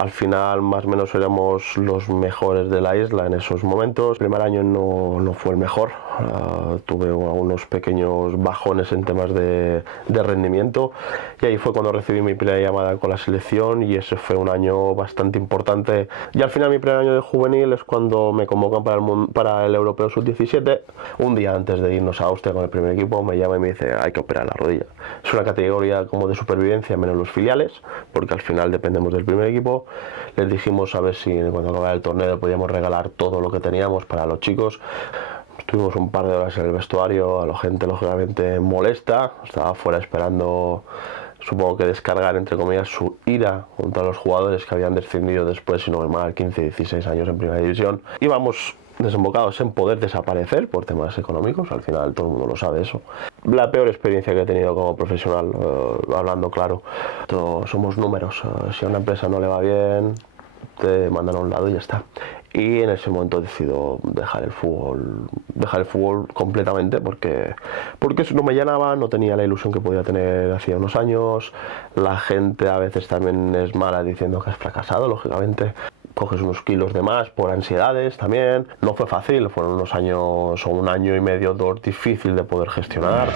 Al final más o menos éramos los mejores de la isla en esos momentos. El primer año no fue el mejor, tuve unos pequeños bajones en temas de rendimiento y ahí fue cuando recibí mi primera llamada con la selección y ese fue un año bastante importante. Y al final mi primer año de juvenil es cuando me convocan para el Europeo Sub-17. Un día antes de irnos a Austria con el primer equipo me llama y me dice hay que operar la rodilla. Es una categoría como de supervivencia menos los filiales, porque al final dependemos del primer equipo. Les dijimos a ver si cuando acabara el torneo podíamos regalar todo lo que teníamos para los chicos. Estuvimos un par de horas en el vestuario, a la gente lógicamente molesta, estaba fuera esperando, supongo que descargar entre comillas su ira contra los jugadores que habían descendido después, si no me mal, 15-16 años en primera división. Íbamos desembocados en poder desaparecer por temas económicos, al final todo el mundo lo sabe eso. La peor experiencia que he tenido como profesional, hablando claro, somos números, si a una empresa no le va bien, te mandan a un lado y ya está. Y en ese momento decido dejar el fútbol completamente porque eso no me llenaba, no tenía la ilusión que podía tener hacía unos años. La gente a veces también es mala diciendo que has fracasado, lógicamente. Coges unos kilos de más por ansiedades también. No fue fácil, fueron unos años o un año y medio, dos, difícil de poder gestionar.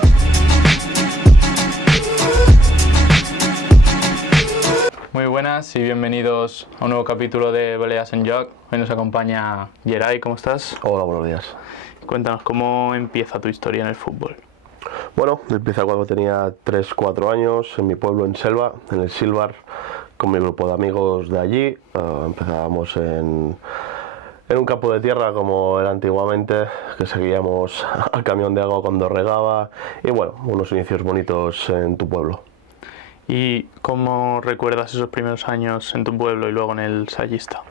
Muy buenas y bienvenidos a un nuevo capítulo de Baleas en Joc. Hoy nos acompaña Geray, ¿cómo estás? Hola, buenos días. Cuéntanos, ¿cómo empieza tu historia en el fútbol? Bueno, empieza cuando tenía 3-4 años en mi pueblo en Selva, en el Silvar, con mi grupo de amigos de allí. Empezábamos en un campo de tierra como era antiguamente, que seguíamos al camión de agua cuando regaba y bueno, unos inicios bonitos en tu pueblo. ¿Y cómo recuerdas esos primeros años en tu pueblo y luego en el Sallista?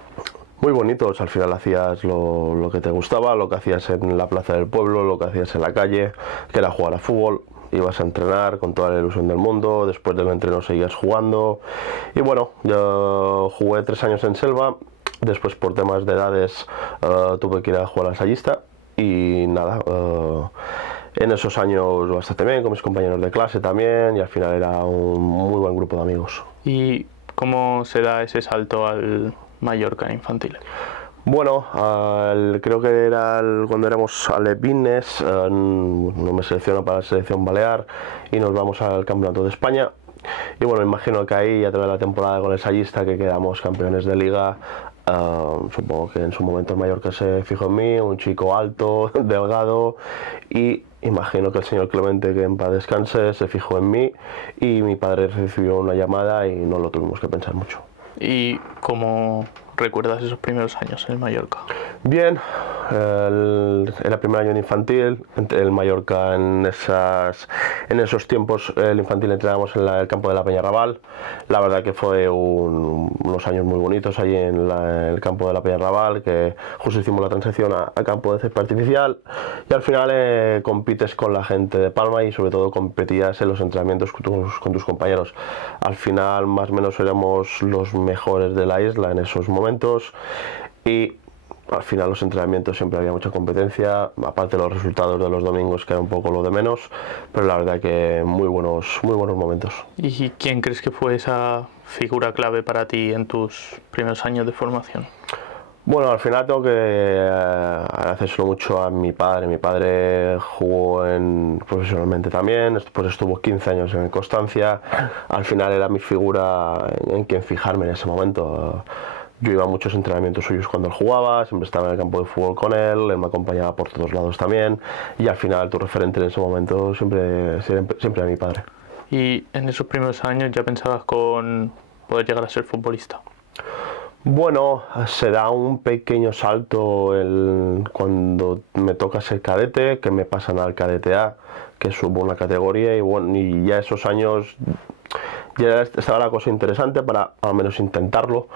Muy bonitos, al final hacías lo que te gustaba, lo que hacías en la plaza del pueblo, lo que hacías en la calle, que era jugar a fútbol. Ibas a entrenar con toda la ilusión del mundo, después del entreno seguías jugando. Y bueno, yo jugué 3 años en Selva, después por temas de edades tuve que ir a jugar al Sallista y nada, en esos años bastante bien, con mis compañeros de clase también y al final era un muy buen grupo de amigos. ¿Y cómo se da ese salto al Mallorca infantil? Bueno, creo que era cuando éramos alevines, no me selecciono para la selección balear y nos vamos al Campeonato de España. Y bueno, imagino que ahí, a través de la temporada con el Sallista, que quedamos campeones de liga, supongo que en su momento el Mallorca se fijó en mí, un chico alto, delgado, y imagino que el señor Clemente, que en paz descanse, se fijó en mí y mi padre recibió una llamada y no lo tuvimos que pensar mucho. ¿Y cómo recuerdas esos primeros años en el Mallorca? Bien, era primer año en infantil, el Mallorca en esos tiempos, el infantil entrenábamos en el campo de la Peñarrabal. La verdad que fue unos años muy bonitos allí en el campo de la Peñarrabal, que justo hicimos la transición a campo de césped artificial y al final compites con la gente de Palma y sobre todo competías en los entrenamientos con tus compañeros. Al final más o menos éramos los mejores de la isla en esos momentos y al final los entrenamientos siempre había mucha competencia, aparte de los resultados de los domingos que era un poco lo de menos, pero la verdad que muy buenos momentos. ¿Y quién crees que fue esa figura clave para ti en tus primeros años de formación? Bueno, al final tengo que agradecérselo mucho a mi padre. Mi padre jugó profesionalmente también, después estuvo 15 años en Constancia. Al final era mi figura en quien fijarme en ese momento. Yo iba a muchos entrenamientos suyos cuando él jugaba, siempre estaba en el campo de fútbol con él me acompañaba por todos lados también y al final tu referente en ese momento siempre era mi padre. ¿Y en esos primeros años ya pensabas con poder llegar a ser futbolista? Bueno, se da un pequeño salto cuando me toca ser cadete, que me pasan al cadete A, que subo una categoría y bueno, y ya esos años ya estaba la cosa interesante para al menos intentarlo,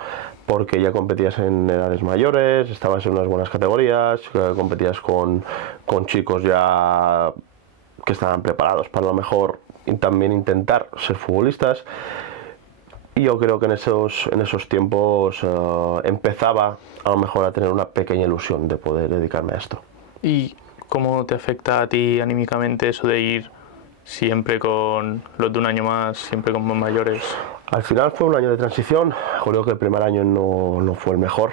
porque ya competías en edades mayores, estabas en unas buenas categorías, competías con chicos ya que estaban preparados para a lo mejor también intentar ser futbolistas. Y yo creo que en esos tiempos empezaba a lo mejor a tener una pequeña ilusión de poder dedicarme a esto. ¿Y cómo te afecta a ti anímicamente eso de ir siempre con los de un año más, siempre con más mayores? Al final fue un año de transición, creo que el primer año no fue el mejor,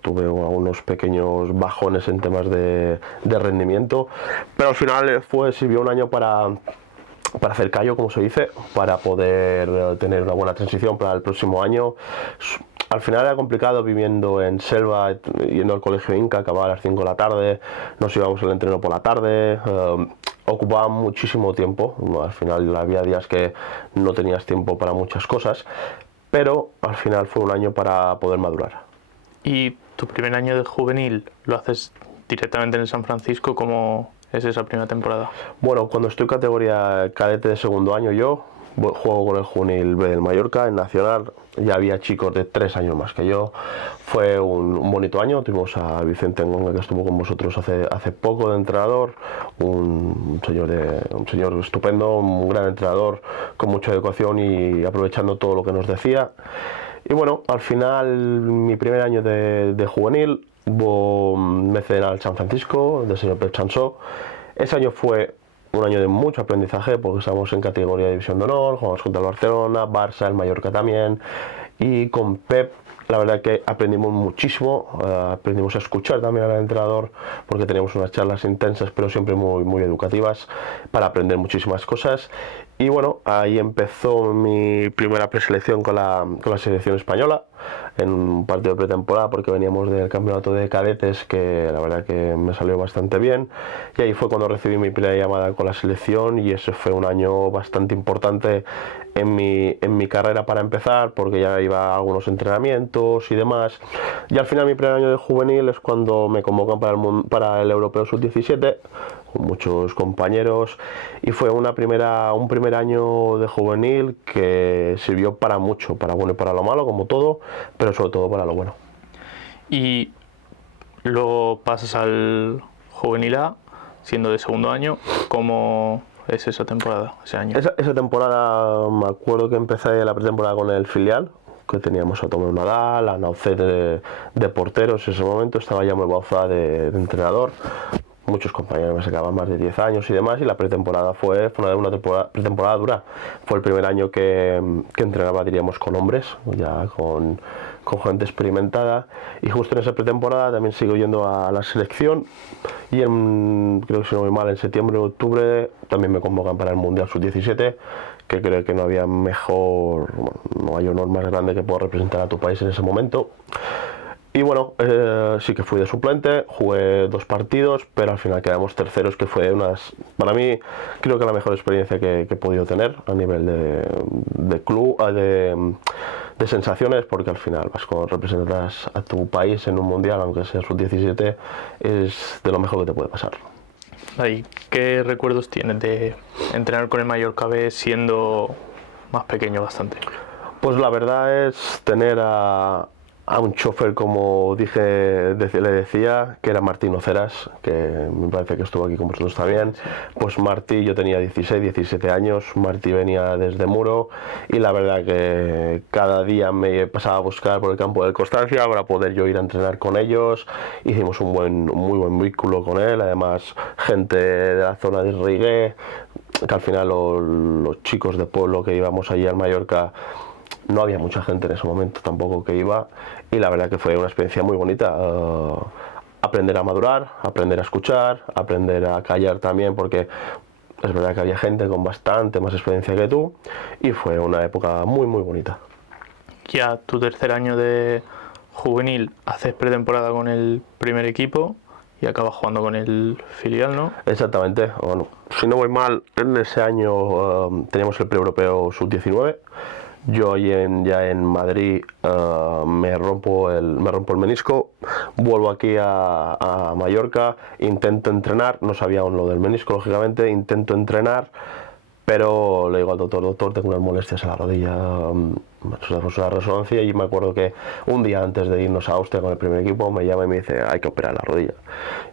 tuve unos pequeños bajones en temas de rendimiento, pero al final sirvió un año para hacer callo, como se dice, para poder tener una buena transición para el próximo año. Al final era complicado viviendo en Selva, yendo al colegio Inca, acababa a las 5 de la tarde, nos íbamos al entreno por la tarde, ocupaba muchísimo tiempo, al final había días que no tenías tiempo para muchas cosas, pero al final fue un año para poder madurar. ¿Y tu primer año de juvenil lo haces directamente en el San Francisco? ¿Cómo es esa primera temporada? Bueno, cuando estoy categoría cadete de segundo año yo juego con el juvenil B del Mallorca en Nacional, ya había chicos de 3 años más que yo, fue un bonito año, tuvimos a Vicente Ngonga que estuvo con vosotros hace poco de entrenador, un señor estupendo, un gran entrenador con mucha educación y aprovechando todo lo que nos decía. Y bueno, al final mi primer año de juvenil me ceden al San Francisco del señor Pep Chansó. Ese año fue un año de mucho aprendizaje porque estábamos en categoría de división de honor, jugamos contra el Barcelona, Barça, el Mallorca también, y con Pep la verdad que aprendimos muchísimo, aprendimos a escuchar también al entrenador porque teníamos unas charlas intensas pero siempre muy educativas para aprender muchísimas cosas. Y bueno, ahí empezó mi primera preselección con la selección española en un partido de pretemporada porque veníamos del campeonato de cadetes que la verdad que me salió bastante bien, y ahí fue cuando recibí mi primera llamada con la selección y ese fue un año bastante importante en mi carrera para empezar porque ya iba a algunos entrenamientos y demás, y al final mi primer año de juvenil es cuando me convocan para el Europeo Sub-17 con muchos compañeros y fue un primer año de juvenil que sirvió para mucho, para bueno y para lo malo como todo, pero sobre todo para lo bueno. Y luego pasas al juvenil A siendo de segundo año. ¿Cómo es esa temporada, ese año? Esa temporada me acuerdo que empecé la pretemporada con el filial, que teníamos a Tomeu Nadal, a Naucet de porteros. En ese momento estaba ya muy Bauza de entrenador, muchos compañeros me sacaban más de 10 años y demás, y la pretemporada fue una pretemporada dura. Fue el primer año que entrenaba, diríamos, con hombres, ya con gente experimentada, y justo en esa pretemporada también sigo yendo a la selección y creo que si no voy mal, en septiembre o octubre también me convocan para el Mundial Sub-17, que creo que no había no hay honor más grande que poder representar a tu país en ese momento. Y bueno, sí que fui de suplente, jugué 2 partidos, pero al final quedamos terceros, que fue para mí, creo que la mejor experiencia que he podido tener a nivel de club, de sensaciones, porque al final vas cuando representas a tu país en un mundial, aunque sea sub-17, es de lo mejor que te puede pasar. ¿Y qué recuerdos tienes de entrenar con el Mallorca B siendo más pequeño bastante? Pues la verdad es tener a un chofer, como le decía, que era Martín Oceras, que me parece que estuvo aquí con vosotros también. Pues Martí, yo tenía 16, 17 años, Martí venía desde Muro y la verdad que cada día me pasaba a buscar por el campo del Constancia para poder yo ir a entrenar con ellos. Hicimos un muy buen vínculo con él, además gente de la zona de Rigué, que al final los chicos de pueblo que íbamos allí al Mallorca, no había mucha gente en ese momento tampoco que iba, y la verdad que fue una experiencia muy bonita. Aprender a madurar, aprender a escuchar, aprender a callar también, porque es verdad que había gente con bastante más experiencia que tú, y fue una época muy bonita. Ya tu tercer año de juvenil haces pretemporada con el primer equipo y acabas jugando con el filial, ¿no? Exactamente. Bueno, si no voy mal, en ese año teníamos el pre-europeo sub-19. Yo ya en Madrid me rompo el menisco, vuelvo aquí a Mallorca, intento entrenar, no sabía aún lo del menisco lógicamente, intento entrenar, pero le digo al doctor, tengo unas molestias en la rodilla, hacemos una resonancia, y me acuerdo que un día antes de irnos a Austria con el primer equipo me llama y me dice hay que operar la rodilla.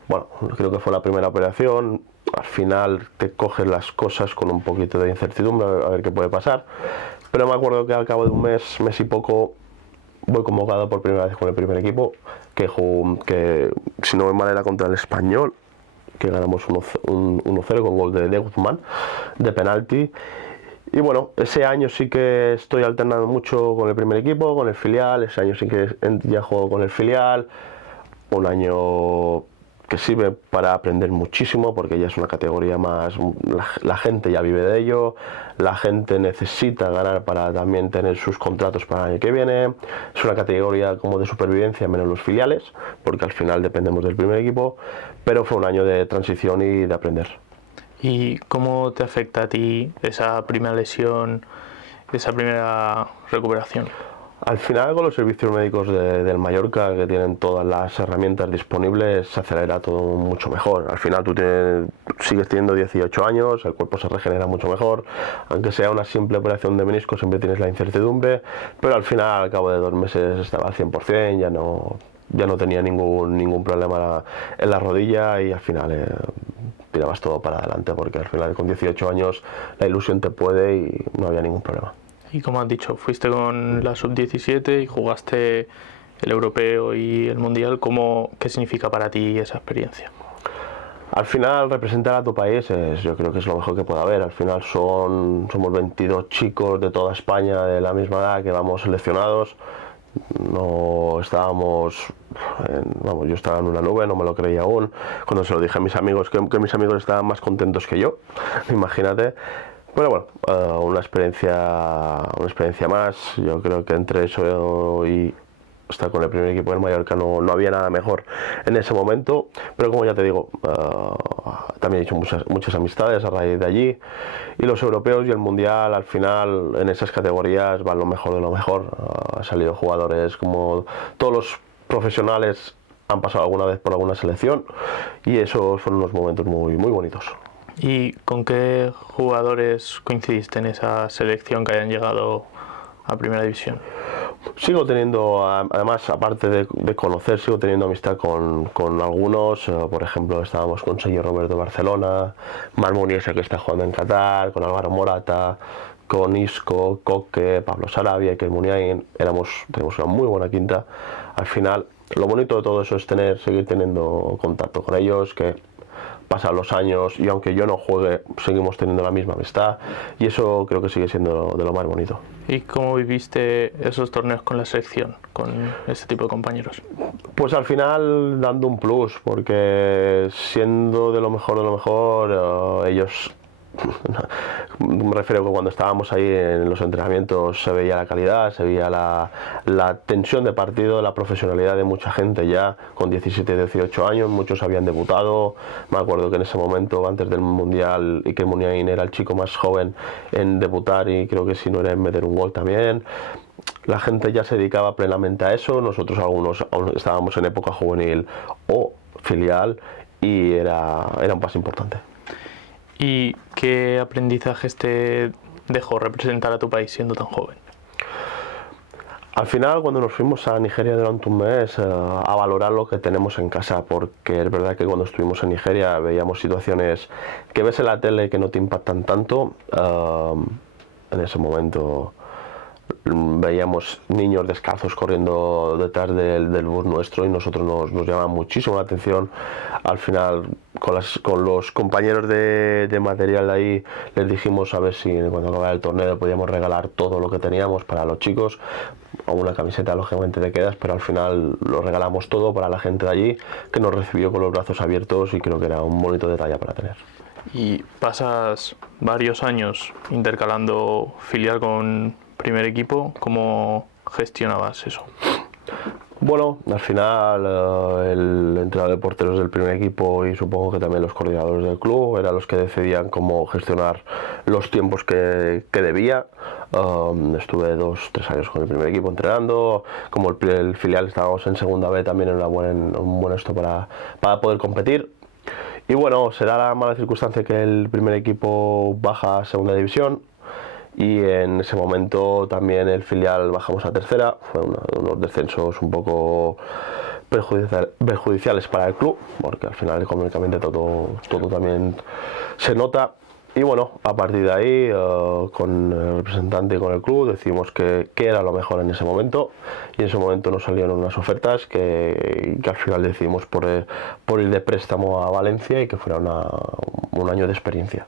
Bueno, creo que fue la primera operación. Al final te coges las cosas con un poquito de incertidumbre a ver qué puede pasar, pero me acuerdo que al cabo de un mes y poco, voy convocado por primera vez con el primer equipo, que si no me mal era contra el Español, que ganamos 1-0 con gol de Guzmán de penalti, Y bueno, ese año sí que estoy alternando mucho con el primer equipo, con el filial. Ese año sí que ya juego con el filial. Un año que sirve para aprender muchísimo porque ya es una categoría más, la gente ya vive de ello, la gente necesita ganar para también tener sus contratos para el año que viene. Es una categoría como de supervivencia menos los filiales, porque al final dependemos del primer equipo, pero fue un año de transición y de aprender. ¿Y cómo te afecta a ti esa primera lesión, esa primera recuperación? Al final, con los servicios médicos del Mallorca, que tienen todas las herramientas disponibles, se acelera todo mucho mejor. Al final tú sigues teniendo 18 años, el cuerpo se regenera mucho mejor, aunque sea una simple operación de menisco, siempre tienes la incertidumbre, pero al final, al cabo de 2 meses, estaba al 100%, ya no tenía ningún problema en la rodilla y al final tirabas todo para adelante, porque al final con 18 años la ilusión te puede y no había ningún problema. Y como has dicho, fuiste con la sub-17 y jugaste el europeo y el mundial. ¿Qué significa para ti esa experiencia? Al final representar a tu país yo creo que es lo mejor que puede haber. Al final somos 22 chicos de toda España de la misma edad que vamos seleccionados. No estábamos, vamos, yo estaba en una nube, no me lo creía aún. Cuando se lo dije a mis amigos, que mis amigos estaban más contentos que yo, imagínate. Pero bueno, una experiencia más. Yo creo que entre eso y estar con el primer equipo del Mallorca no había nada mejor en ese momento. Pero como ya te digo, también he hecho muchas amistades a raíz de allí. Y los europeos y el mundial, al final, en esas categorías van lo mejor de lo mejor. Han salido jugadores como todos los profesionales han pasado alguna vez por alguna selección. Y esos fueron unos momentos muy, muy bonitos. ¿Y con qué jugadores coincidiste en esa selección que hayan llegado a Primera División? Sigo teniendo, además, aparte de conocer, sigo teniendo amistad con algunos. Por ejemplo, estábamos con Sergio Roberto de Barcelona, Marc Muniesa, que está jugando en Qatar, con Álvaro Morata, con Isco, Coque, Pablo Sarabia, Iker Muniain. Tenemos una muy buena quinta. Al final, lo bonito de todo eso es seguir teniendo contacto con ellos, que pasan los años y aunque yo no juegue, seguimos teniendo la misma amistad y eso creo que sigue siendo de lo más bonito. ¿Y cómo viviste esos torneos con la selección, con este tipo de compañeros? Pues al final dando un plus, porque siendo de lo mejor, ellos... Me refiero que cuando estábamos ahí en los entrenamientos se veía la calidad, se veía la tensión de partido, la profesionalidad de mucha gente ya con 17, 18 años, muchos habían debutado. Me acuerdo que en ese momento, antes del Mundial, Iker Muniain era el chico más joven en debutar y creo que si no era en meter un gol también. La gente ya se dedicaba plenamente a eso, nosotros algunos aún estábamos en época juvenil o filial y era un paso importante. ¿Y qué aprendizajes te dejó representar a tu país siendo tan joven? Al final, cuando nos fuimos a Nigeria durante un mes, a valorar lo que tenemos en casa, porque es verdad que cuando estuvimos en Nigeria veíamos situaciones que ves en la tele que no te impactan tanto. En ese momento veíamos niños descalzos corriendo detrás del bus nuestro y nosotros nos llamaba muchísimo la atención. Al final, con los compañeros de material de ahí, les dijimos a ver si cuando acabara el torneo podíamos regalar todo lo que teníamos para los chicos. A una camiseta lógicamente te quedas, pero al final lo regalamos todo para la gente de allí, que nos recibió con los brazos abiertos y creo que era un bonito detalle para tener. Y pasas varios años intercalando filial con primer equipo. ¿Cómo gestionabas eso? Bueno, al final el entrenador de porteros del primer equipo y supongo que también los coordinadores del club eran los que decidían cómo gestionar los tiempos que debía. Estuve 2-3 años con el primer equipo entrenando. Como el filial estábamos en segunda B, también era un buen esto para poder competir. Y bueno, se da la mala circunstancia que el primer equipo baja a segunda división. Y en ese momento también el filial bajamos a tercera. Fue unos descensos un poco perjudiciales para el club, porque al final económicamente todo también se nota. Y bueno, a partir de ahí, con el representante y con el club, decidimos que era lo mejor en ese momento. Y en ese momento nos salieron unas ofertas que al final decidimos por ir de préstamo a Valencia y que fuera un año de experiencia.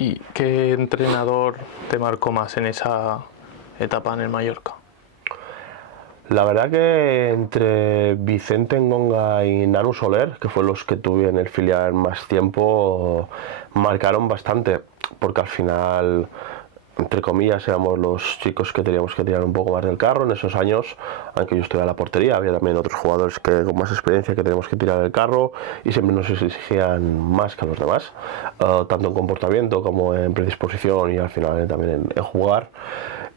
¿Y qué entrenador te marcó más en esa etapa en el Mallorca? La verdad que entre Vicente Ngonga y Nanu Soler, que fueron los que tuve en el filial más tiempo, marcaron bastante, porque al final, entre comillas, éramos los chicos que teníamos que tirar un poco más del carro en esos años, aunque yo estuve a la portería, había también otros jugadores que con más experiencia que teníamos que tirar del carro y siempre nos exigían más que a los demás, tanto en comportamiento como en predisposición y al final también en jugar.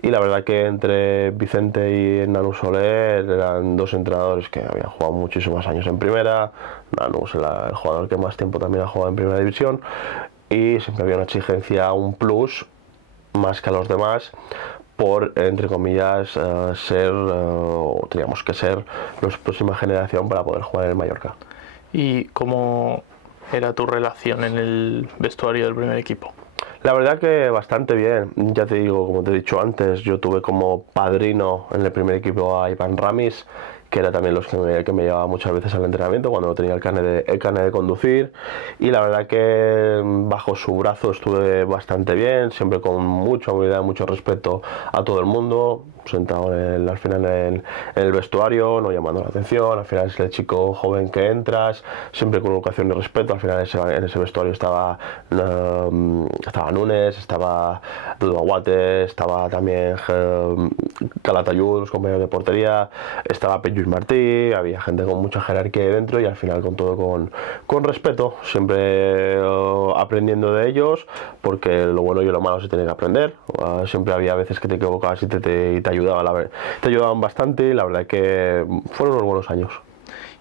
Y la verdad que entre Vicente y Nanu Soler eran dos entrenadores que habían jugado muchísimos años en primera. Nanu es el jugador que más tiempo también ha jugado en primera división y siempre había una exigencia, un plus más que a los demás por, entre comillas, o teníamos que ser la próxima generación para poder jugar en el Mallorca. ¿Y cómo era tu relación en el vestuario del primer equipo? La verdad que bastante bien, ya te digo, como te he dicho antes, yo tuve como padrino en el primer equipo a Iván Ramis, que era también los que me llevaba muchas veces al entrenamiento cuando no tenía el carnet de conducir, y la verdad que bajo su brazo estuve bastante bien, siempre con mucha humildad, mucho respeto a todo el mundo, sentado al final en el vestuario, no llamando la atención, al final es el chico joven que entras, siempre con educación y respeto, al final en ese vestuario estaba Nunes, estaba Dudu Aguate, estaba también Calatayud, los compañeros de portería, estaba Peyu Martí, había gente con mucha jerarquía ahí dentro y al final con todo con respeto, siempre aprendiendo de ellos, porque lo bueno y lo malo se tiene que aprender, siempre había veces que te equivocabas y te ayudaban, te ayudaban bastante y la verdad que fueron unos buenos años.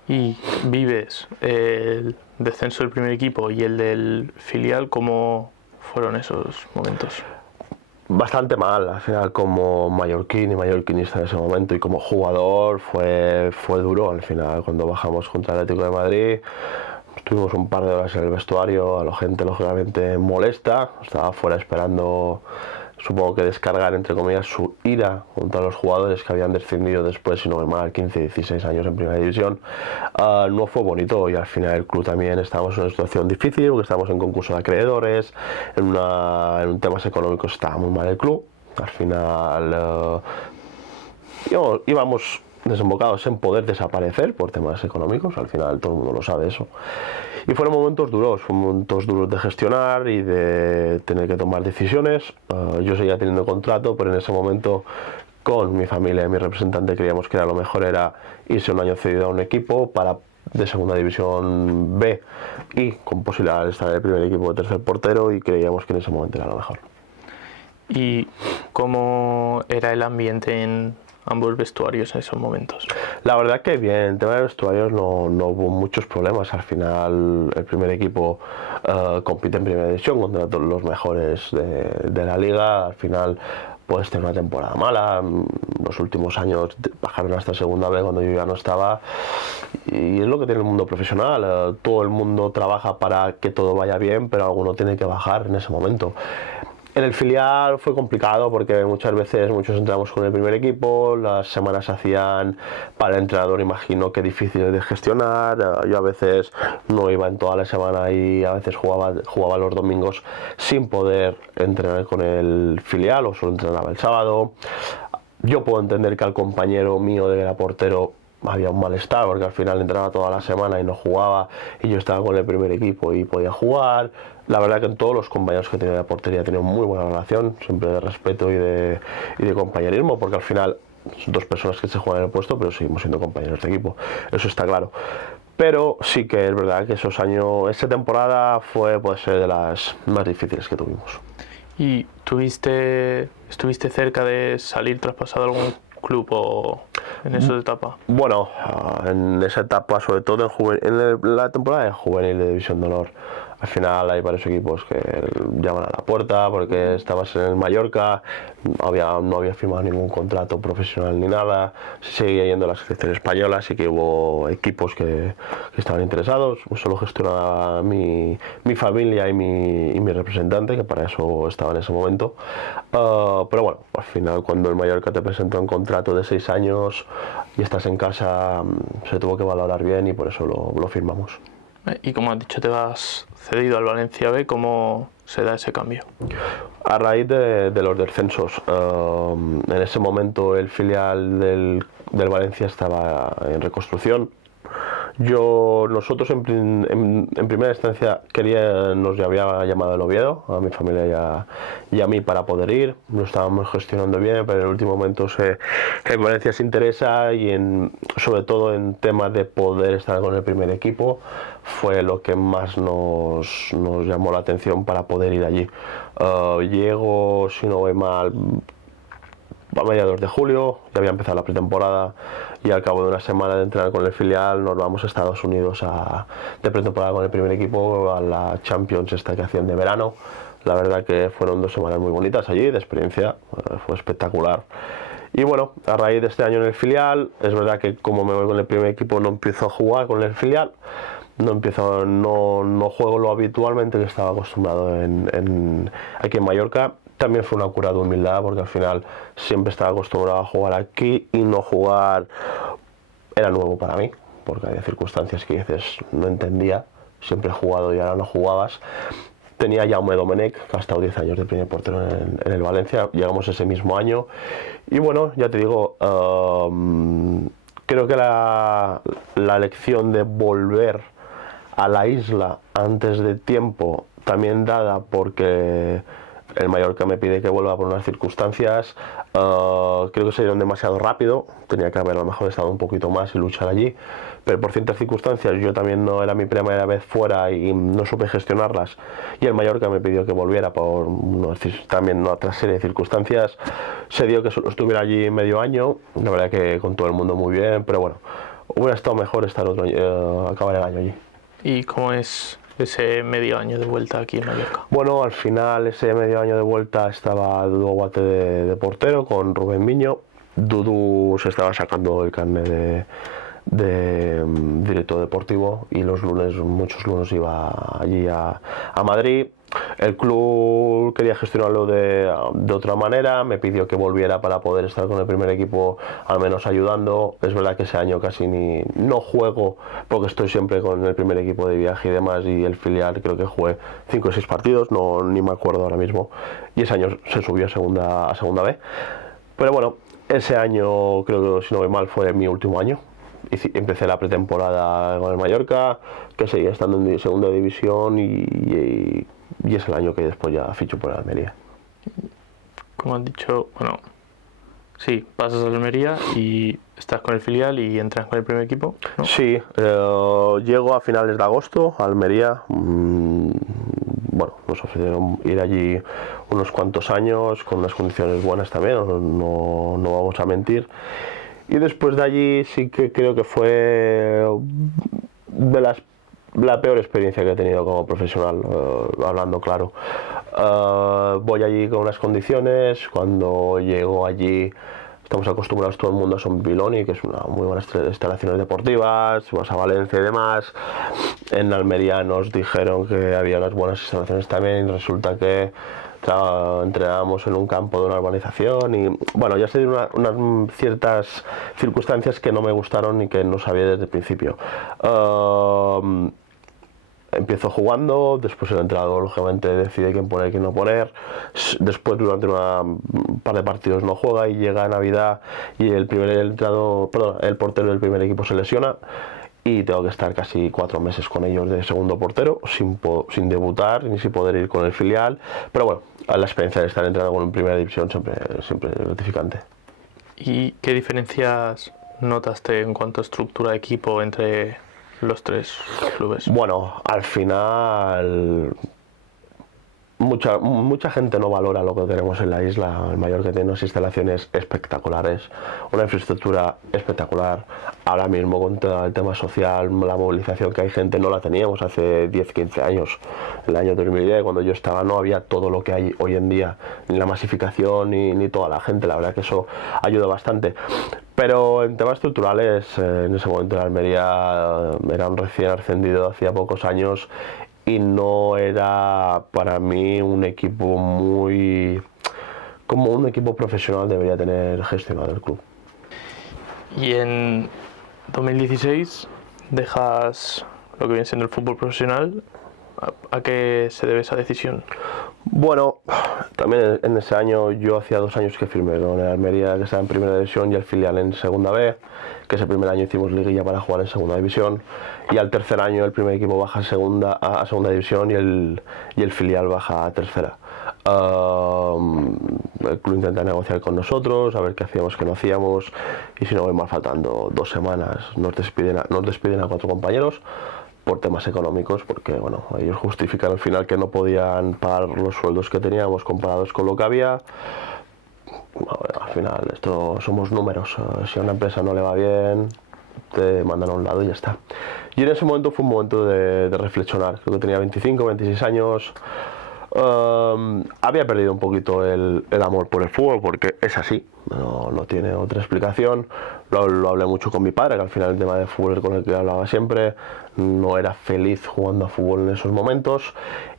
¿Y vives el descenso del primer equipo y el del filial? ¿Cómo fueron esos momentos? Bastante mal, al final como mallorquín y mallorquinista en ese momento y como jugador fue duro al final cuando bajamos contra el Atlético de Madrid. Estuvimos un par de horas en el vestuario, a la gente lógicamente molesta, estaba fuera esperando, supongo que descargar entre comillas su ira contra los jugadores que habían descendido después, si no me mal, 15, 16 años en primera división. No fue bonito y al final el club también estábamos en una situación difícil porque estábamos en concurso de acreedores, en temas económicos estaba muy mal el club. Al final íbamos desembocados en poder desaparecer por temas económicos, al final todo el mundo lo sabe eso. Y fueron momentos duros de gestionar y de tener que tomar decisiones. Yo seguía teniendo contrato, pero en ese momento con mi familia y mi representante creíamos que era lo mejor era irse un año cedido a un equipo de segunda división B y con posibilidad de estar en el primer equipo de tercer portero y creíamos que en ese momento era lo mejor. ¿Y cómo era el ambiente en ambos vestuarios en esos momentos? La verdad que bien, en tema de vestuarios no hubo muchos problemas. Al final el primer equipo compite en primera división contra todos los mejores de la liga. Al final puedes tener una temporada mala. Los últimos años bajaron hasta segunda vez cuando yo ya no estaba. Y es lo que tiene el mundo profesional. Todo el mundo trabaja para que todo vaya bien, pero alguno tiene que bajar en ese momento. En el filial fue complicado porque muchas veces muchos entramos con el primer equipo, las semanas se hacían para el entrenador, imagino que difíciles de gestionar. Yo a veces no iba en toda la semana y a veces jugaba los domingos sin poder entrenar con el filial o solo entrenaba el sábado. Yo puedo entender que al compañero mío de que era portero había un malestar porque al final entraba toda la semana y no jugaba y yo estaba con el primer equipo y podía jugar. La verdad que en todos los compañeros que tenía de portería tenía muy buena relación, siempre de respeto y de compañerismo, porque al final son dos personas que se juegan en el puesto, pero seguimos siendo compañeros de equipo, eso está claro. Pero sí que es verdad que esa temporada puede ser de las más difíciles que tuvimos. ¿Y estuviste cerca de salir traspasado a algún club o en esa etapa? Bueno, en esa etapa, sobre todo en la temporada de juvenil de División de Honor, al final hay varios equipos que llaman a la puerta porque estabas en el Mallorca, no había firmado ningún contrato profesional ni nada, se seguía yendo a la selección española, así que hubo equipos que estaban interesados, solo gestionaba mi familia y mi representante, que para eso estaba en ese momento. Pero bueno, al final cuando el Mallorca te presentó un contrato de 6 años y estás en casa, se tuvo que valorar bien y por eso lo firmamos. Y como has dicho, te vas cedido al Valencia B, ¿cómo se da ese cambio? A raíz de los descensos, en ese momento el filial del Valencia estaba en reconstrucción. Nosotros en primera instancia nos había llamado el Oviedo, a mi familia y a mí para poder ir. Lo estábamos gestionando bien, pero en el último momento el Valencia se interesa y sobre todo en temas de poder estar con el primer equipo fue lo que más nos llamó la atención para poder ir allí. Llego, si no voy mal, a mediados de julio, ya había empezado la pretemporada y al cabo de una semana de entrenar con el filial nos vamos a Estados Unidos de pretemporada con el primer equipo a la Champions esta que hacían de verano. La verdad que fueron 2 semanas muy bonitas allí, de experiencia, fue espectacular. Y bueno, a raíz de este año en el filial, es verdad que como me voy con el primer equipo no empiezo a jugar con el filial, no juego lo habitualmente que estaba acostumbrado aquí en Mallorca. También fue una cura de humildad porque al final siempre estaba acostumbrado a jugar aquí y no jugar era nuevo para mí, porque había circunstancias que dices no entendía, siempre he jugado y ahora no jugabas. Tenía Jaume Domenech, que ha estado 10 años de primer portero en el Valencia, llegamos ese mismo año y bueno, ya te digo, creo que la lección de volver a la isla antes de tiempo, también dada porque el Mallorca me pide que vuelva por unas circunstancias, creo que se dieron demasiado rápido, tenía que haber a lo mejor estado un poquito más y luchar allí, pero por ciertas circunstancias yo también no era mi primera vez fuera y no supe gestionarlas y el Mallorca me pidió que volviera por también otra serie de circunstancias. Se dio que solo estuviera allí medio año, la verdad que con todo el mundo muy bien, pero bueno, hubiera estado mejor estar acabar el año allí. ¿Y cómo es ese medio año de vuelta aquí en Mallorca? Bueno, al final ese medio año de vuelta estaba Dudu Guate de portero con Rubén Miño. Dudu se estaba sacando el carnet de director deportivo y muchos lunes iba allí a Madrid. El club quería gestionarlo de otra manera, me pidió que volviera para poder estar con el primer equipo, al menos ayudando. Es verdad que ese año casi no juego porque estoy siempre con el primer equipo de viaje y demás, y el filial creo que jugué 5 o 6 partidos, ni me acuerdo ahora mismo, y ese año se subió a segunda B. Pero bueno, ese año creo que, si no voy mal, fue mi último año. Empecé la pretemporada con el Mallorca, que seguía estando en segunda división y es el año que después ya ficho por el Almería. Como has dicho, bueno, sí, pasas a Almería y estás con el filial y entras con el primer equipo, ¿no? Sí, llego a finales de agosto a Almería. Bueno, nos ofrecieron ir allí unos cuantos años con unas condiciones buenas también, no vamos a mentir. Y después de allí sí que creo que fue la peor experiencia que he tenido como profesional, hablando claro. Voy allí con unas condiciones, cuando llego allí estamos acostumbrados todo el mundo a Son Biloni, que es una muy buenas instalaciones deportivas, vas a Valencia y demás. En Almería nos dijeron que había unas buenas instalaciones también y resulta que entrenábamos en un campo de una urbanización y bueno, ya se dieron unas ciertas circunstancias que no me gustaron y que no sabía desde el principio. Empiezo jugando, después el entrenador lógicamente decide quién poner y quién no poner. Después durante un par de partidos no juega y llega Navidad y el portero del primer equipo se lesiona y tengo que estar casi 4 meses con ellos de segundo portero sin debutar ni sin poder ir con el filial, pero bueno, la experiencia de estar entrenando en primera división siempre es gratificante. ¿Y qué diferencias notaste en cuanto a estructura de equipo entre los tres clubes? Bueno, al final mucha gente no valora lo que tenemos en la isla. El Mallorca tiene unas instalaciones espectaculares, una infraestructura espectacular. Ahora mismo con todo el tema social, la movilización que hay gente, no la teníamos hace 10-15 años. En el año 2010, cuando yo estaba, no había todo lo que hay hoy en día, ni la masificación, ni toda la gente. La verdad que eso ayuda bastante. Pero en temas estructurales, en ese momento en Almería era un recién ascendido hacía pocos años y no era para mí un equipo como un equipo profesional debería tener gestionado el club. Y en 2016 dejas lo que viene siendo el fútbol profesional. ¿A qué se debe esa decisión? Bueno, también en ese año yo hacía 2 años que firmé con el Almería, que estaba en primera división, y el filial en segunda B, que ese primer año hicimos liguilla para jugar en segunda división, y al tercer año el primer equipo baja a segunda división y el filial baja a tercera. El club intenta negociar con nosotros, a ver qué hacíamos, qué no hacíamos, y si no vamos faltando 2 semanas nos despiden a 4 compañeros por temas económicos, porque bueno, ellos justifican al final que no podían pagar los sueldos que teníamos comparados con lo que había. Al final esto somos números, si a una empresa no le va bien te mandan a un lado y ya está. Y en ese momento fue un momento de reflexionar. Creo que tenía 25, 26 años. Había perdido un poquito el amor por el fútbol, porque es así, no tiene otra explicación. Lo hablé mucho con mi padre, que al final el tema de fútbol es con el que hablaba siempre. No era feliz jugando a fútbol en esos momentos,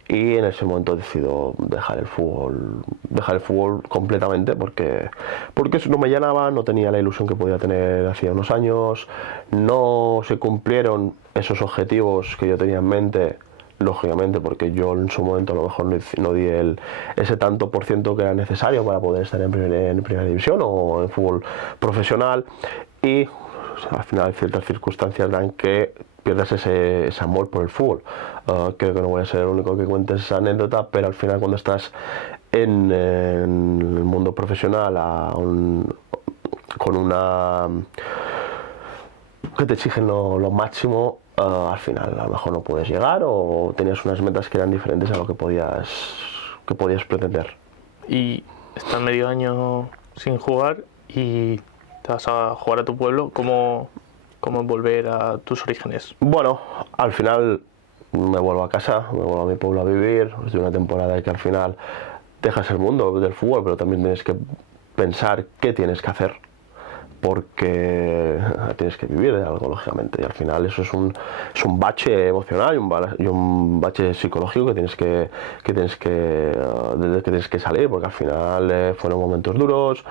y en ese momento decido dejar el fútbol completamente, porque eso no me llenaba, no tenía la ilusión que podía tener hacía unos años, no se cumplieron esos objetivos que yo tenía en mente, lógicamente, porque yo en su momento a lo mejor no di ese tanto por ciento que era necesario para poder estar en primera división o en fútbol profesional, y al final ciertas circunstancias dan que pierdas ese amor por el fútbol. Creo que no voy a ser el único que cuente esa anécdota, pero al final cuando estás en el mundo profesional con una que te exigen lo máximo, al final a lo mejor no puedes llegar, o tenías unas metas que eran diferentes a lo que podías pretender. Y estás medio año sin jugar y te vas a jugar a tu pueblo. ¿Cómo volver a tus orígenes? Bueno, al final me vuelvo a casa, me vuelvo a mi pueblo a vivir. Es de una temporada que al final dejas el mundo del fútbol, pero también tienes que pensar qué tienes que hacer, porque tienes que vivir de algo, lógicamente, y al final eso es un bache emocional y un bache psicológico que tienes que salir, porque al final fueron momentos duros.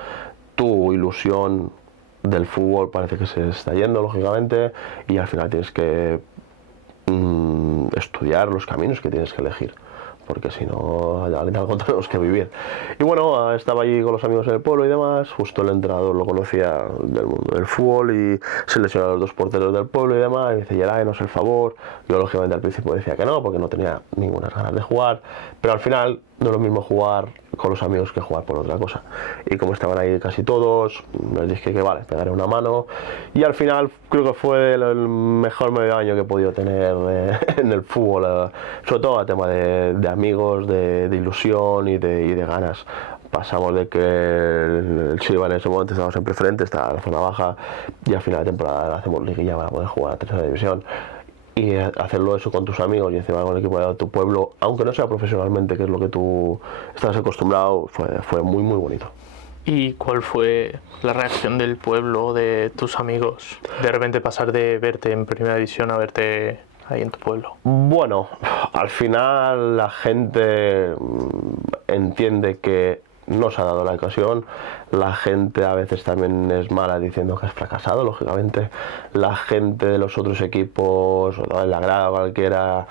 Tu ilusión del fútbol parece que se está yendo, lógicamente, y al final tienes que estudiar los caminos que tienes que elegir, porque si no, algo tenemos que vivir. Y bueno, estaba allí con los amigos en el pueblo y demás. Justo el entrenador lo conocía del mundo del fútbol y seleccionó a los 2 porteros del pueblo y demás. Y me dice: Yeray, no es el favor. Yo lógicamente al principio decía que no, porque no tenía ninguna ganas de jugar, pero al final no es lo mismo jugar con los amigos que jugar por otra cosa. Y como estaban ahí casi todos, les dije que vale, pegaré una mano, y al final creo que fue el mejor medio año que he podido tener en el fútbol, sobre todo a tema de amigos, de ilusión y de ganas. Pasamos de que el Silva en ese momento estábamos en preferente, está en la zona baja, y al final de temporada hacemos liguilla para poder jugar a tercera división. Y hacerlo eso con tus amigos y encima con el equipo de tu pueblo, aunque no sea profesionalmente, que es lo que tú estás acostumbrado, fue muy muy bonito. ¿Y cuál fue la reacción del pueblo, de tus amigos, de repente pasar de verte en primera división a verte ahí en tu pueblo? Bueno, al final la gente entiende que no se ha dado la ocasión. La gente a veces también es mala diciendo que has fracasado, lógicamente. La gente de los otros equipos, o en la grada cualquiera,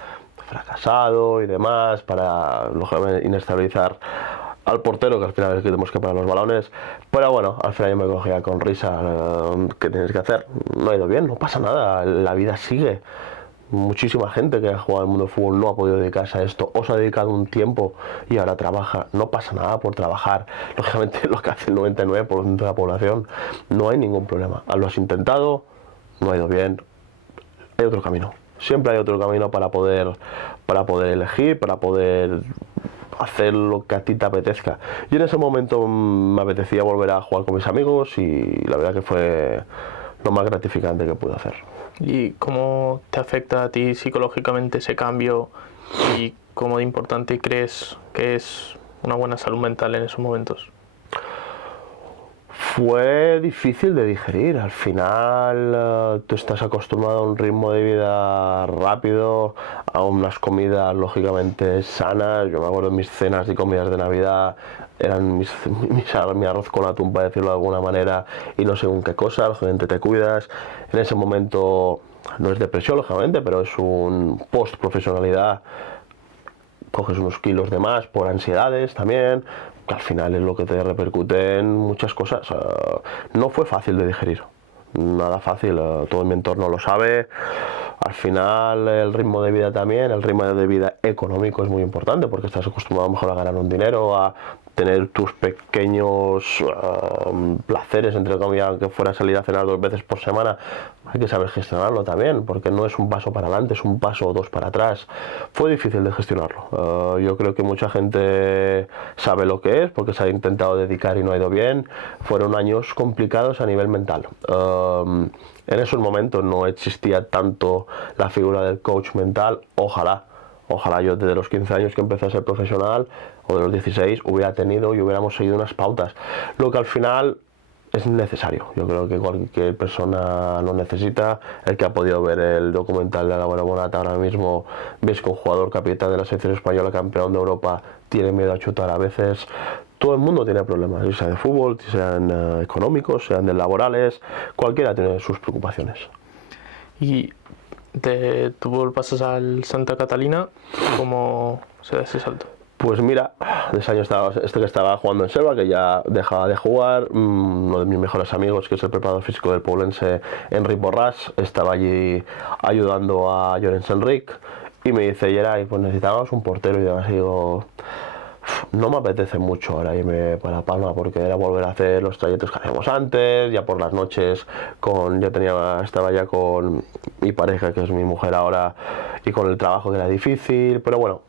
fracasado y demás, para lógicamente inestabilizar al portero, que al final es que tenemos que parar los balones. Pero bueno, al final yo me cogía con risa. ¿Qué tienes que hacer? No ha ido bien, no pasa nada, la vida sigue. Muchísima gente que ha jugado en el mundo del fútbol no ha podido dedicarse a esto, o se ha dedicado un tiempo y ahora trabaja. No pasa nada por trabajar. Lógicamente lo que hace el 99% de la población, no hay ningún problema. Lo has intentado, no ha ido bien, hay otro camino. Siempre hay otro camino para poder elegir, para poder hacer lo que a ti te apetezca. Y en ese momento me apetecía volver a jugar con mis amigos, y la verdad que fue lo más gratificante que pude hacer. ¿Y cómo te afecta a ti psicológicamente ese cambio, y cómo de importante crees que es una buena salud mental en esos momentos? Fue difícil de digerir. Al final tú estás acostumbrado a un ritmo de vida rápido, a unas comidas lógicamente sanas. Yo me acuerdo de mis cenas y comidas de Navidad eran mi arroz con atún, para decirlo de alguna manera, y no sé con qué cosa. Lógicamente te cuidas. En ese momento no es depresión, lógicamente, pero es un post-profesionalidad. Coges unos kilos de más por ansiedades también, que al final es lo que te repercute en muchas cosas. No fue fácil de digerir, nada fácil, todo mi entorno lo sabe. Al final el ritmo de vida también, el ritmo de vida económico es muy importante, porque estás acostumbrado a lo mejor a ganar un dinero, a tener tus pequeños placeres, entre comillas, aunque fuera salir a cenar 2 veces por semana. Hay que saber gestionarlo también, porque no es un paso para adelante, es un paso o 2 para atrás. Fue difícil de gestionarlo. Yo creo que mucha gente sabe lo que es, porque se ha intentado dedicar y no ha ido bien. Fueron años complicados a nivel mental. En esos momentos no existía tanto la figura del coach mental. Ojalá yo desde los 15 años que empecé a ser profesional, o de los 16, hubiera tenido y hubiéramos seguido unas pautas. Lo que al final es necesario. Yo creo que cualquier persona lo necesita. El que ha podido ver el documental de Álvaro Morata ahora mismo, ves que un jugador capitán de la selección española, campeón de Europa, tiene miedo a chutar a veces. Todo el mundo tiene problemas, ya sea de fútbol, sean económicos, sean de laborales, cualquiera tiene sus preocupaciones. Y de tu pasas al Santa Catalina, ¿cómo se da ese salto? Pues mira, ese año que estaba jugando en Selva, que ya dejaba de jugar. Uno de mis mejores amigos, que es el preparador físico del Poblense, Enric Borràs, estaba allí ayudando a Llorenç Enric, y me dice: Geray, pues necesitábamos un portero. Y demás, y digo, no me apetece mucho ahora irme para Palma, porque era volver a hacer los trayectos que hacíamos antes, ya por las noches. Estaba ya con mi pareja, que es mi mujer ahora, y con el trabajo, que era difícil. Pero bueno,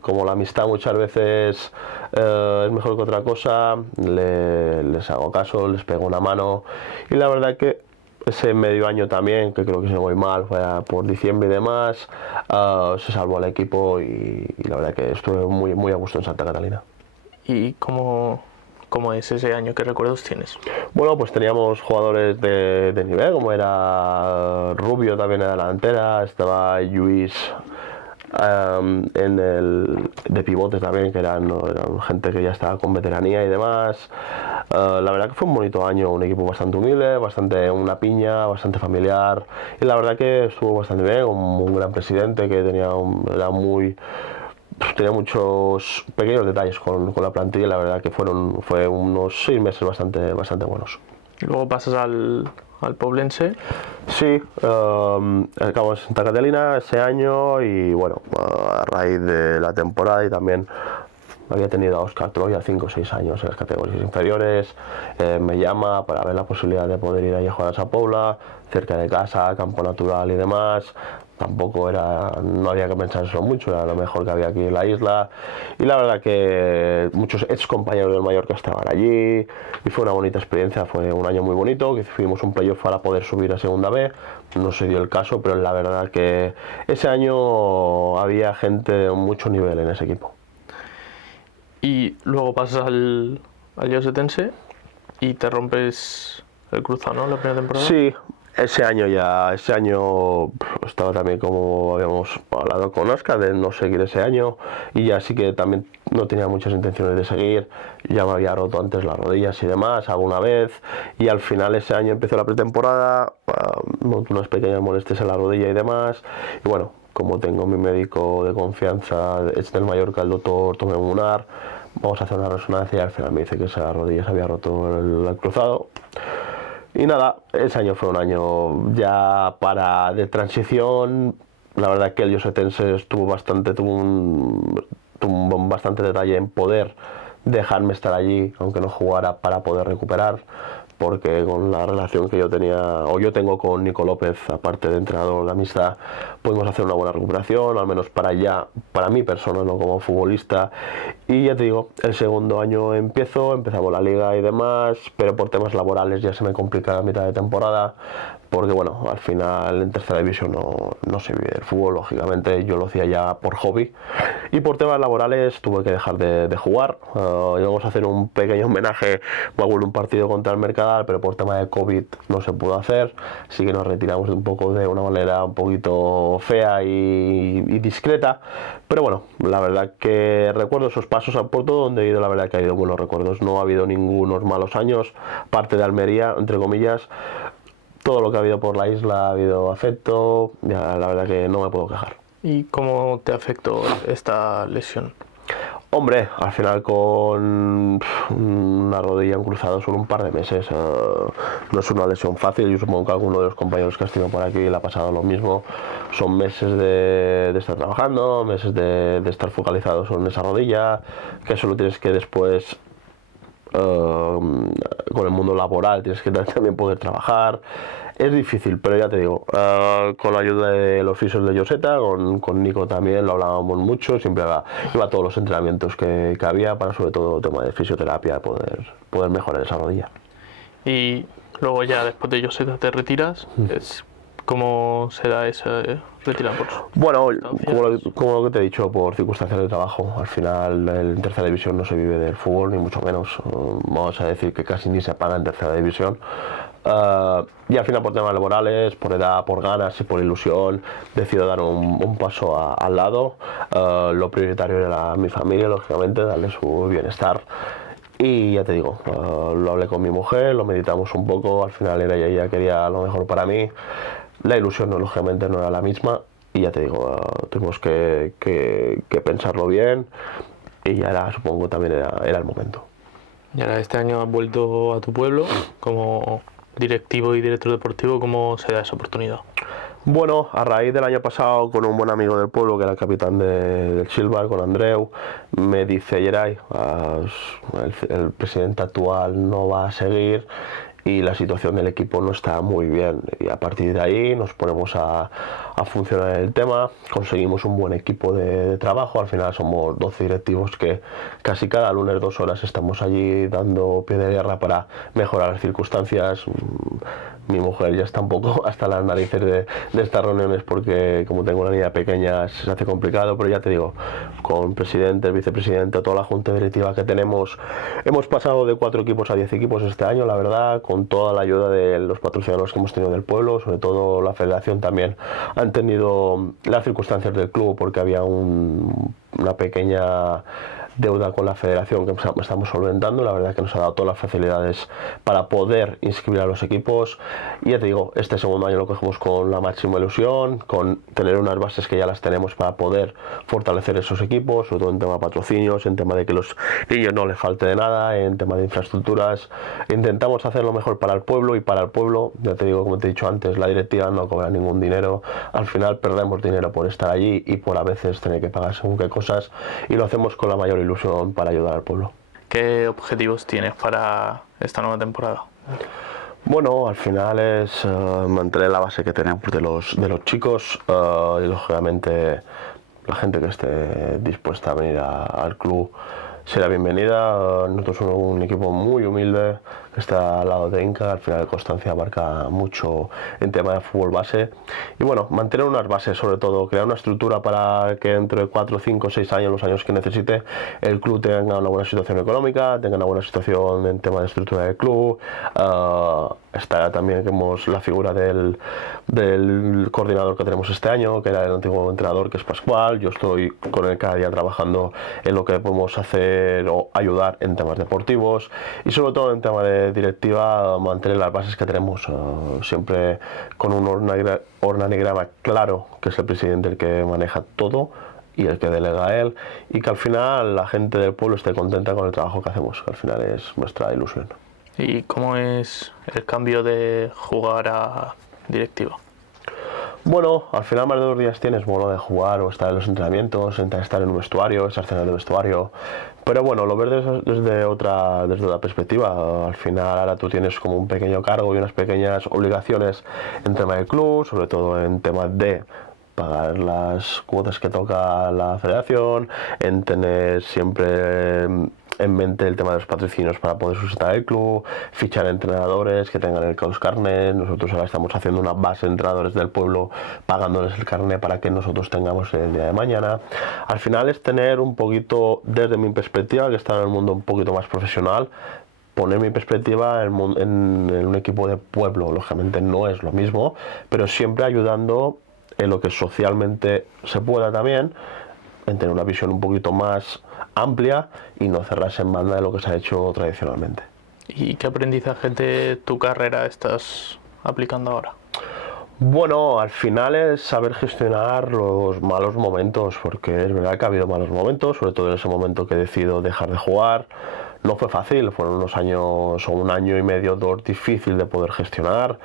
como la amistad muchas veces es mejor que otra cosa, les hago caso, les pego una mano. Y la verdad que ese medio año también, que creo que se muy mal, fue por diciembre y demás, se salvó el equipo, y la verdad que estuve muy a gusto en Santa Catalina. ¿Y cómo es ese año? ¿Qué recuerdos tienes? Bueno, pues teníamos jugadores de nivel, como era Rubio también en la delantera, estaba Lluís de pivotes también, que eran gente que ya estaba con veteranía y demás. La verdad que fue un bonito año, un equipo bastante humilde, bastante una piña, bastante familiar, y la verdad que estuvo bastante bien, un gran presidente que tenía muchos pequeños detalles con la plantilla. La verdad que fue unos 6 meses bastante buenos. Y luego pasas al Poblense. Sí, acabamos en Santa Catalina ese año, y bueno, a raíz de la temporada, y también había tenido a Óscar Troya 5 o 6 años en las categorías inferiores, me llama para ver la posibilidad de poder ir allí a jugar a Sa Pobla, cerca de casa, campo natural y demás. Tampoco no había que pensárselo mucho, era lo mejor que había aquí en la isla, y la verdad que muchos ex compañeros del Mallorca estaban allí, y fue una bonita experiencia. Fue un año muy bonito, que hicimos un playoff para poder subir a Segunda B. No se dio el caso, pero la verdad que ese año había gente de mucho nivel en ese equipo. Y luego pasas al Llosetense y te rompes el cruzado, ¿no? La primera temporada. Sí, ese año estaba también, como habíamos hablado con Óscar, de no seguir ese año, y ya sí que también no tenía muchas intenciones de seguir. Ya me había roto antes las rodillas y demás alguna vez, y al final ese año empezó la pretemporada, unas pequeñas molestias en la rodilla y demás, y bueno, como tengo mi médico de confianza, es del Mallorca, el doctor Tomé Munar, vamos a hacer una resonancia, y al final me dice que esa rodilla se había roto el cruzado. Y nada, ese año fue un año ya de transición. La verdad que el Llosetense tuvo bastante detalle en poder dejarme estar allí, aunque no jugara, para poder recuperar, porque con la relación que yo tengo con Nico López, aparte de entrenador de amistad, pudimos hacer una buena recuperación, al menos para mi persona, no como futbolista. Y ya te digo, el segundo año empezamos la liga y demás, pero por temas laborales ya se me complica la mitad de temporada, porque bueno, al final en tercera división no se vive el fútbol, lógicamente yo lo hacía ya por hobby y por temas laborales tuve que dejar de jugar. Íbamos a hacer un pequeño homenaje, un partido contra el Mercadal, pero por tema de COVID no se pudo hacer, así que nos retiramos un poco de una manera un poquito fea y discreta, pero bueno, la verdad que recuerdo esos pasos a Porto donde he ido, la verdad que ha habido buenos recuerdos, no ha habido ningunos malos años, parte de Almería, entre comillas. Todo lo que ha habido por la isla ha habido afecto, ya la verdad que no me puedo quejar. ¿Y cómo te afectó esta lesión? Hombre, al final con una rodilla en cruzado solo un par de meses, no es una lesión fácil, yo supongo que alguno de los compañeros que ha estado por aquí le ha pasado lo mismo, son meses de estar trabajando, meses de estar focalizados en esa rodilla, que solo tienes que después con el mundo laboral tienes que también poder trabajar, es difícil, pero ya te digo, con la ayuda de los fisios de Joseta, con Nico también lo hablábamos mucho, siempre iba a todos los entrenamientos que había para sobre todo el tema de fisioterapia, poder mejorar esa rodilla. Y luego ya después de Joseta te retiras, ¿cómo se da ese retirada? Bueno, como lo que te he dicho, por circunstancias de trabajo. Al final en tercera división no se vive del fútbol, ni mucho menos. Vamos a decir que casi ni se paga en tercera división. Y al final por temas laborales, por edad, por ganas y por ilusión, decido dar un paso al lado. Lo prioritario era mi familia, lógicamente, darle su bienestar. Y ya te digo, lo hablé con mi mujer, lo meditamos un poco, al final ella quería lo mejor para mí. La ilusión, lógicamente, no era la misma y ya te digo, tuvimos que pensarlo bien y ya supongo también era el momento. Y ahora este año has vuelto a tu pueblo como directivo y director deportivo, ¿cómo se da esa oportunidad? Bueno, a raíz del año pasado, con un buen amigo del pueblo, que era el capitán del Silva, con Andreu, me dice: Geray, el presidente actual no va a seguir y la situación del equipo no está muy bien. Y a partir de ahí nos ponemos a funcionar el tema, conseguimos un buen equipo de trabajo, al final somos 12 directivos que casi cada lunes 2 horas estamos allí dando pie de guerra para mejorar las circunstancias. Mi mujer ya está un poco hasta las narices de estas reuniones porque como tengo una niña pequeña se hace complicado, pero ya te digo, con presidente, vicepresidente, toda la junta directiva que tenemos, hemos pasado de 4 equipos a 10 equipos este año, la verdad, con toda la ayuda de los patrocinadores que hemos tenido del pueblo, sobre todo la federación también ha entendido las circunstancias del club porque había una pequeña deuda con la federación que estamos solventando. La verdad es que nos ha dado todas las facilidades para poder inscribir a los equipos y ya te digo, este segundo año lo cogemos con la máxima ilusión, con tener unas bases que ya las tenemos para poder fortalecer esos equipos, sobre todo en tema de patrocinios, en tema de que los niños no les falte de nada, en tema de infraestructuras. Intentamos hacer lo mejor para el pueblo y para el pueblo, ya te digo, como te he dicho antes, la directiva no cobra ningún dinero, al final perdemos dinero por estar allí y por a veces tener que pagar según qué cosas y lo hacemos con la mayor ilusión para ayudar al pueblo. ¿Qué objetivos tienes para esta nueva temporada? Bueno, al final es mantener la base que tenemos de los chicos y lógicamente la gente que esté dispuesta a venir al club será bienvenida. Nosotros somos un equipo muy humilde que está al lado de Inca, al final Constancia abarca mucho en tema de fútbol base y bueno, mantener unas bases, sobre todo crear una estructura para que dentro de 4, 5, 6 años, los años que necesite, el club tenga una buena situación económica, tenga una buena situación en tema de estructura del club. Está también la figura del coordinador que tenemos este año, que era el antiguo entrenador, que es Pascual. Yo estoy con él cada día trabajando en lo que podemos hacer o ayudar en temas deportivos y sobre todo en tema de directiva, mantener las bases que tenemos, siempre con un organigrama claro, que es el presidente el que maneja todo y el que delega a él, y que al final la gente del pueblo esté contenta con el trabajo que hacemos, que al final es nuestra ilusión. ¿Y cómo es el cambio de jugar a directiva? Bueno, al final más de 2 días tienes de jugar o estar en los entrenamientos, estar en un vestuario, estar cenando en el vestuario, pero bueno, lo ves desde otra perspectiva. Al final ahora tú tienes como un pequeño cargo y unas pequeñas obligaciones en tema del club, sobre todo en temas de pagar las cuotas que toca la federación, en tener siempre en mente el tema de los patrocinios para poder sustentar el club, fichar entrenadores que tengan el Caos Carnet. Nosotros ahora estamos haciendo una base de entrenadores del pueblo pagándoles el carnet para que nosotros tengamos el día de mañana. Al final es tener un poquito, desde mi perspectiva, que está en el mundo un poquito más profesional, poner mi perspectiva en un equipo de pueblo. Lógicamente no es lo mismo, pero siempre ayudando en lo que socialmente se pueda también, en tener una visión un poquito más amplia y no cerrarse en banda de lo que se ha hecho tradicionalmente. ¿Y qué aprendizaje de tu carrera estás aplicando ahora? Bueno, al final es saber gestionar los malos momentos, porque es verdad que ha habido malos momentos, sobre todo en ese momento que decido dejar de jugar. No fue fácil, fueron unos años o un año y medio, dos, difícil de poder gestionar,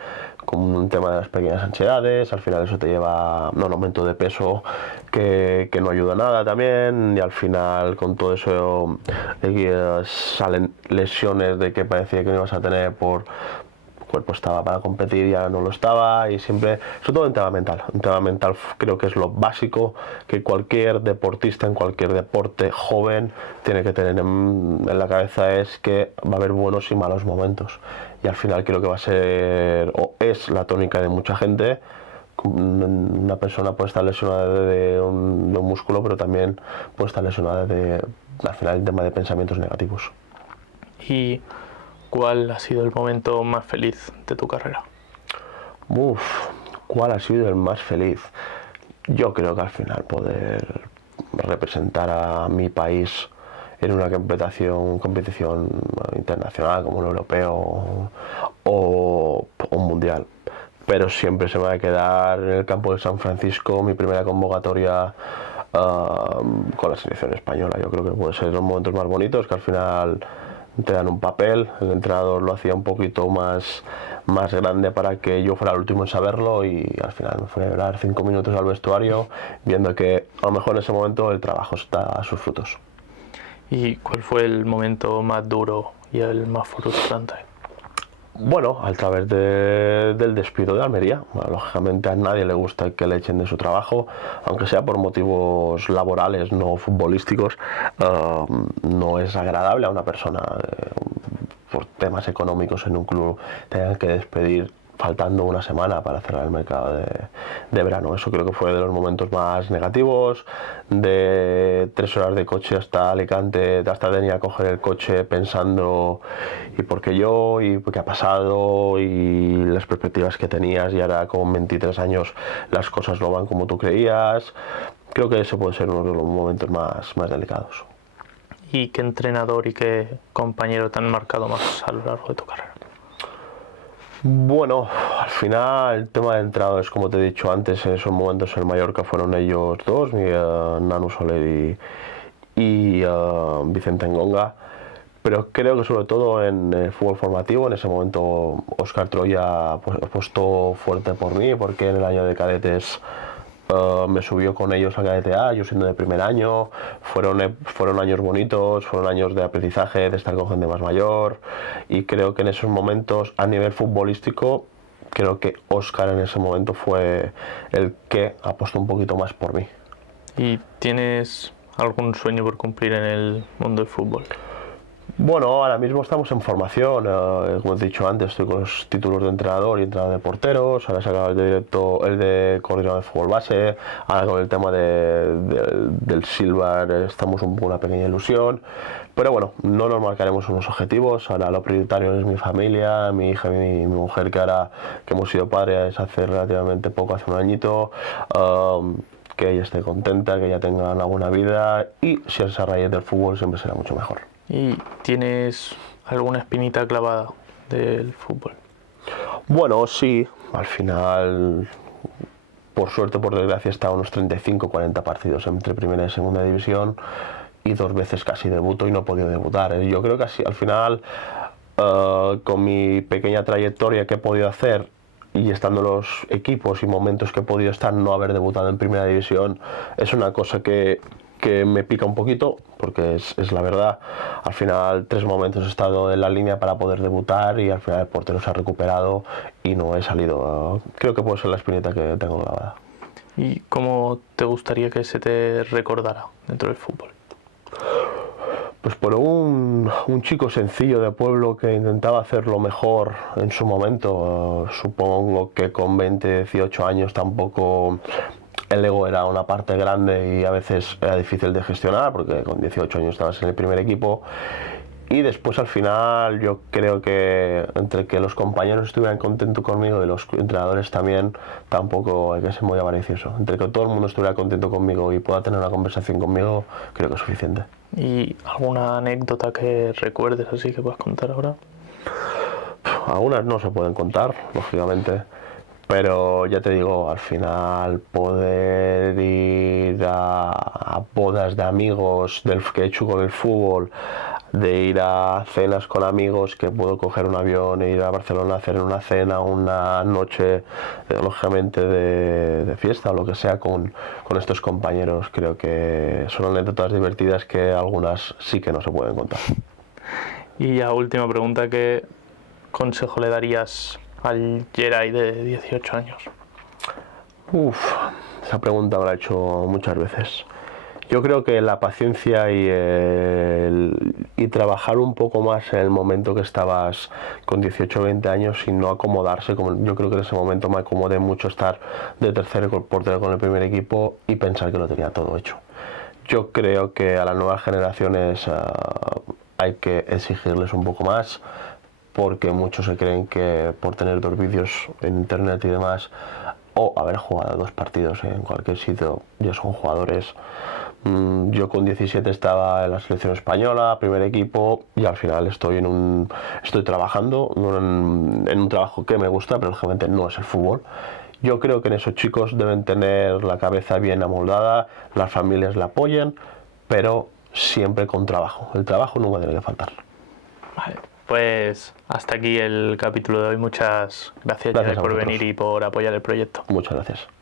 con un tema de las pequeñas ansiedades. Al final eso te lleva a un aumento de peso que no ayuda a nada también, y al final con todo eso salen lesiones de que parecía que no ibas a tener por cuerpo estaba para competir, ya no lo estaba, y siempre, sobre todo en tema mental. En tema mental creo que es lo básico que cualquier deportista en cualquier deporte joven tiene que tener en la cabeza, es que va a haber buenos y malos momentos. Y al final creo que va a ser, o es la tónica de mucha gente. Una persona puede estar lesionada de un músculo, pero también puede estar lesionada al final, el tema de pensamientos negativos. ¿Y cuál ha sido el momento más feliz de tu carrera? ¿Cuál ha sido el más feliz? Yo creo que al final poder representar a mi país en una competición internacional como un europeo o un mundial. Pero siempre se me va a quedar en el campo de San Francisco mi primera convocatoria con la selección española. Yo creo que puede ser los momentos más bonitos, que al final te dan un papel. El entrenador lo hacía un poquito más grande para que yo fuera el último en saberlo, y al final me fui a llorar 5 minutos al vestuario viendo que a lo mejor en ese momento el trabajo está a sus frutos. ¿Y cuál fue el momento más duro y el más frustrante? Bueno, a través del despido de Almería. Bueno, lógicamente a nadie le gusta que le echen de su trabajo, aunque sea por motivos laborales, no futbolísticos. No es agradable a una persona, por temas económicos en un club, tengan que despedir faltando una semana para cerrar el mercado de verano. Eso creo que fue de los momentos más negativos. De 3 horas de coche hasta Alicante, hasta tenía que coger el coche pensando ¿y por qué yo? ¿Y qué ha pasado? Y las perspectivas que tenías, y ahora con 23 años las cosas no van como tú creías. Creo que ese puede ser uno de los momentos más delicados. ¿Y qué entrenador y qué compañero te han marcado más a lo largo de tu carrera? Bueno, al final el tema de entrenadores, como te he dicho antes, en esos momentos en Mallorca fueron ellos dos, Nanu Soler y Vicente Ngonga. Pero creo que sobre todo en el fútbol formativo, en ese momento Óscar Troya apostó fuerte por mí, porque en el año de cadetes me subió con ellos a cadete A, yo siendo de primer año. Fueron años bonitos, fueron años de aprendizaje, de estar con gente más mayor, y creo que en esos momentos, a nivel futbolístico, creo que Óscar en ese momento fue el que apostó un poquito más por mí. ¿Y tienes algún sueño por cumplir en el mundo del fútbol? Bueno, ahora mismo estamos en formación, como he dicho antes, estoy con los títulos de entrenador y entrenador de porteros. Ahora he sacado el de coordinador de fútbol base. Ahora con el tema del Silver estamos un poco una pequeña ilusión, pero bueno, no nos marcaremos unos objetivos. Ahora lo prioritario es mi familia, mi hija y mi mujer, que hemos sido padres hace relativamente poco, hace un añito. Que ella esté contenta, que ella tenga una buena vida, y si es a raíz del fútbol siempre será mucho mejor. ¿Y tienes alguna espinita clavada del fútbol? Bueno, sí, al final, por suerte, por desgracia, he estado unos 35-40 partidos entre primera y segunda división, y 2 veces casi debuto y no he podido debutar. Yo creo que así, al final, con mi pequeña trayectoria que he podido hacer, y estando en los equipos y momentos que he podido estar, no haber debutado en primera división es una cosa que me pica un poquito, porque es la verdad. Al final 3 momentos he estado en la línea para poder debutar, y al final el portero se ha recuperado y no he salido. Creo que puede ser la espinita que tengo grabada. ¿Y cómo te gustaría que se te recordara dentro del fútbol? Pues por un chico sencillo de pueblo que intentaba hacer lo mejor en su momento. Supongo que con 20, 18 años tampoco el ego era una parte grande y a veces era difícil de gestionar, porque con 18 años estabas en el primer equipo. Y después al final yo creo que entre que los compañeros estuvieran contentos conmigo y los entrenadores también, tampoco hay que ser muy avaricioso. Entre que todo el mundo estuviera contento conmigo y pueda tener una conversación conmigo, creo que es suficiente. ¿Y alguna anécdota que recuerdes así que puedas contar ahora? Algunas no se pueden contar, lógicamente, pero ya te digo, al final poder ir a bodas de amigos del que he hecho con el fútbol, de ir a cenas con amigos, que puedo coger un avión e ir a Barcelona a hacer una cena, una noche, lógicamente de fiesta o lo que sea con estos compañeros, creo que son anécdotas divertidas que algunas sí que no se pueden contar. Y ya última pregunta, ¿qué consejo le darías al Geray de 18 años? Esa pregunta me la he hecho muchas veces. Yo creo que la paciencia y trabajar un poco más en el momento que estabas con 18 o 20 años y no acomodarse, como yo creo que en ese momento me acomodé mucho estar de tercer portero con el primer equipo y pensar que lo tenía todo hecho. Yo creo que a las nuevas generaciones hay que exigirles un poco más, porque muchos se creen que por tener 2 vídeos en internet y demás, o haber jugado 2 partidos en cualquier sitio, ya son jugadores. Yo con 17 estaba en la selección española, primer equipo, y al final estoy trabajando en un trabajo que me gusta, pero lógicamente no es el fútbol. Yo creo que en esos chicos deben tener la cabeza bien amoldada, las familias la apoyen, pero siempre con trabajo. El trabajo nunca tiene que faltar. Vale, pues hasta aquí el capítulo de hoy. Muchas gracias Gracias por a vosotros. venir y por apoyar el proyecto. Muchas gracias.